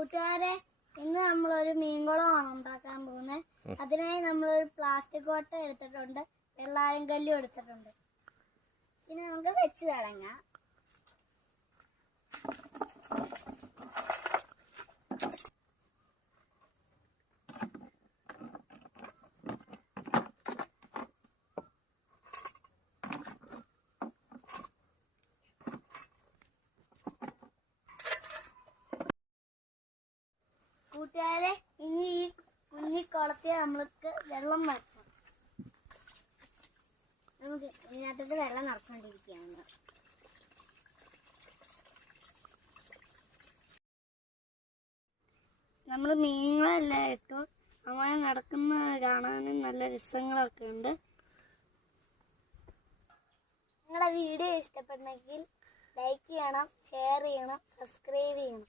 കൂട്ടുകാരെ, ഇന്ന് നമ്മളൊരു മീൻകുളമാണ് ഉണ്ടാക്കാൻ പോകുന്നത്. അതിനായി നമ്മളൊരു പ്ലാസ്റ്റിക് കോട്ട എടുത്തിട്ടുണ്ട്, വെള്ളാരം കല്ലും എടുത്തിട്ടുണ്ട്. ഇനി നമുക്ക് വെച്ച് തുടങ്ങാം. കൂട്ടുകാരെ, ഇനി ഈ കുഞ്ഞിക്കുളത്തിൽ നമ്മൾക്ക് വെള്ളം നിറയ്ക്കാം. നമുക്ക് ഇതിനകത്തോട്ട് വെള്ളം നിറച്ചുകൊണ്ടിരിക്കുകയാണ്. നമ്മൾ മീനുകളെല്ലാം ഇട്ടു. അങ്ങനെ നടക്കുന്നത് കാണാനും നല്ല രസങ്ങളൊക്കെ ഉണ്ട്. നിങ്ങളുടെ വീഡിയോ ഇഷ്ടപ്പെട്ടെങ്കിൽ ലൈക്ക് ചെയ്യണം, ഷെയർ ചെയ്യണം, സബ്സ്ക്രൈബ് ചെയ്യണം.